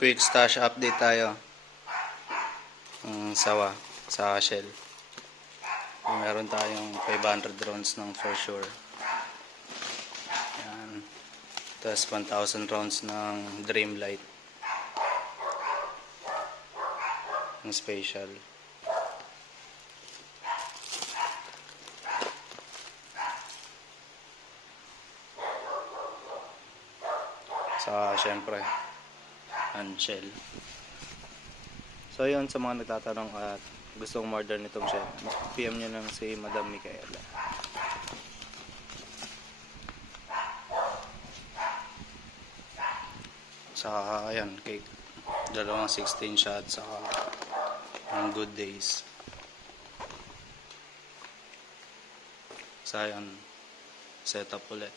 quick stash update tayo. Sawa sa Shell. Meron tayong 500 rounds ng for sure. Yan. Tapos 1,000 rounds ng Dreamlight. Ng special. Sa syempre Shell. So yun, sa mga nagtatanong at gustong order nitong Shell, PM nyo lang si Madam Micaela. Saka ayan, cake, dalawang 16 shots, saka ang good days. Sa ayan, setup ulit.